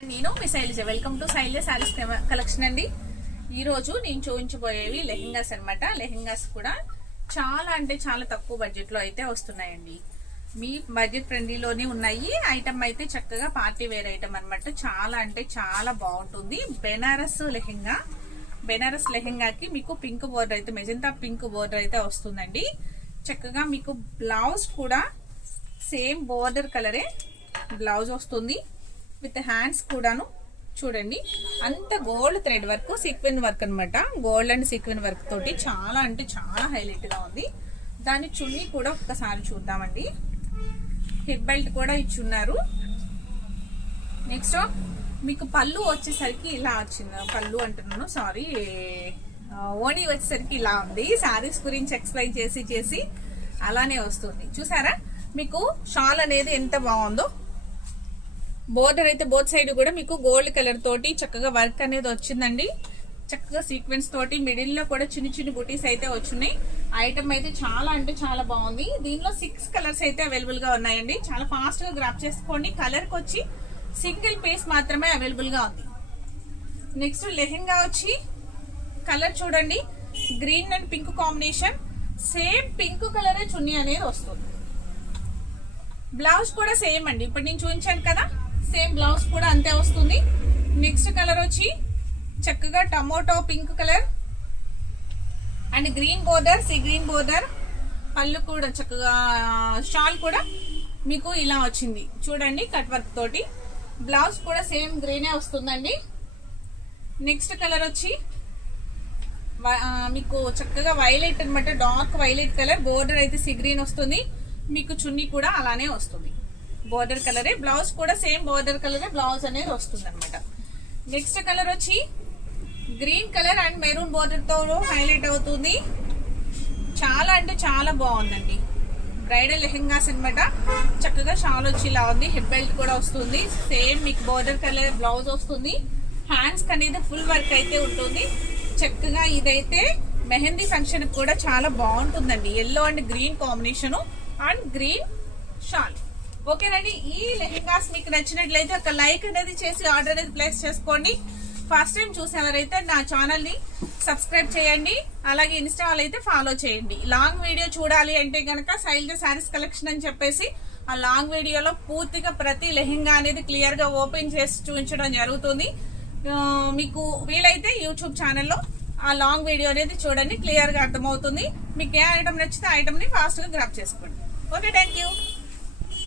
నేను మీ Shailaja. Welcome to Shailaja Sarees collection అండి. ఈ రోజు నేను చూపించబోయేవి లెహెంగాస్ అన్నమాట. లెహెంగాస్ కూడా చాలా అంటే చాలా తక్కువ బడ్జెట్ లో అయితే వస్తున్నాయండి. మీ బడ్జెట్ ఫ్రెండ్లీలోనే ఉన్నాయి. ఐటమ్ అయితే చక్కగా పార్టీ వేర్ ఐటమ్ అన్నమాట. చాలా అంటే చాలా బాగుంటుంది. బెనారస్ లెహెంగా. బెనారస్ లెహెంగాకి మీకు పింక్ బోర్డర్ అయితే మెజంతా పింక్ బోర్డర్ అయితే వస్తుందండి. చక్కగా మీకు బ్లౌజ్ కూడా సేమ్ బోర్డర్ కలరే బ్లౌజ్ వస్తుంది. విత్ హ్యాండ్స్ కూడాను చూడండి, అంత gold thread work, sequin work అనమాట. గోల్డ్ అండ్ సీక్వెన్ వర్క్ తోటి చాలా అంటే చాలా హైలైట్ గా ఉంది. దాని చున్నీ కూడా ఒక్కసారి చూద్దామండి. హిప్ బెల్ట్ కూడా ఇచ్చున్నారు. నెక్స్ట్ మీకు పళ్ళు వచ్చేసరికి ఇలా వచ్చింది. పళ్ళు అంటున్నాను, సారీ, ఓణి వచ్చేసరికి ఇలా ఉంది. శారీస్ గురించి ఎక్స్ప్లెయిన్ చేసి అలానే వస్తుంది. చూసారా మీకు షాల్ అనేది ఎంత బాగుందో. బోర్డర్ అయితే బోత్ సైడ్ కూడా మీకు గోల్డ్ కలర్ తోటి చక్కగా వర్క్ అనేది వచ్చిందండి. చక్కగా సీక్వెన్స్ తోటి మిడిల్ లో కూడా చిన్న చిన్న బుటీస్ అయితే వచ్చినాయి. ఐటమ్ అయితే చాలా అంటే చాలా బాగుంది. దీనిలో 6 కలర్స్ అయితే అవైలబుల్ గా ఉన్నాయండి. చాలా ఫాస్ట్ గా గ్రాప్ చేసుకోండి. కలర్ కి వచ్చి సింగిల్ పీస్ మాత్రమే అవైలబుల్ గా ఉంది. నెక్స్ట్ లెహెంగా వచ్చి కలర్ చూడండి, green and pink combination. Same pink కలరే చున్నీ అనేది వస్తుంది. బ్లౌజ్ కూడా సేమ్ అండి, ఇప్పుడు నేను చూపించాను కదా, సేమ్ బ్లౌజ్ కూడా అంతే వస్తుంది. నెక్స్ట్ కలర్ వచ్చి చక్కగా tomato pink colour and green border, sea green border. పళ్ళు కూడా చక్కగా, షాల్ కూడా మీకు ఇలా వచ్చింది చూడండి, కట్ వర్క్ తోటి. బ్లౌజ్ కూడా సేమ్ గ్రీనే వస్తుందండి. నెక్స్ట్ కలర్ వచ్చి మీకు చక్కగా వైలెట్ అనమాట, డార్క్ వైలెట్ కలర్. బోర్డర్ అయితే సీ గ్రీన్ వస్తుంది. మీకు చున్నీ కూడా అలానే వస్తుంది, బోర్డర్ కలరే. బ్లౌజ్ కూడా సేమ్ బోర్డర్ కలరే బ్లౌజ్ అనేది వస్తుంది అనమాట. నెక్స్ట్ కలర్ వచ్చి green colour and maroon border తో హైలైట్ అవుతుంది. చాలా అంటే చాలా బాగుందండి. బ్రైడల్ లెహెంగాస్ అనమాట. చక్కగా షాల్ వచ్చి ఇలా ఉంది. హిప్ బెల్ట్ కూడా వస్తుంది. సేమ్ మీకు బోర్డర్ కలర్ బ్లౌజ్ వస్తుంది. హ్యాండ్స్ అనేది ఫుల్ వర్క్ అయితే ఉంటుంది. చక్కగా ఇదైతే మెహందీ ఫంక్షన్ కూడా చాలా బాగుంటుందండి. Yellow and green combination and green shawl. ఓకేనండి, ఈ లెహెంగాస్ మీకు నచ్చినట్లయితే ఒక లైక్ అనేది చేసి ఆర్డర్ అనేది ప్లేస్ చేసుకోండి. ఫస్ట్ టైం చూసేవారైతే నా ఛానల్ ని సబ్స్క్రైబ్ చేయండి. అలాగే ఇన్స్టా అయితే ఫాలో చేయండి. లాంగ్ వీడియో చూడాలి అంటే గనక శైలజ శారీస్ కలెక్షన్ అని చెప్పేసి ఆ లాంగ్ వీడియోలో పూర్తిగా ప్రతి లెహెంగా అనేది క్లియర్ గా ఓపెన్ చేసి చూపించడం జరుగుతుంది. మీకు వీలైతే యూట్యూబ్ ఛానల్లో ఆ లాంగ్ వీడియో అనేది చూడండి, క్లియర్ గా అర్థమవుతుంది. మీకు ఏ ఐటమ్ నచ్చితే ఆ ఐటమ్ ని ఫాస్ట్ గా గ్రాప్ చేసుకోండి. Okay, thank you.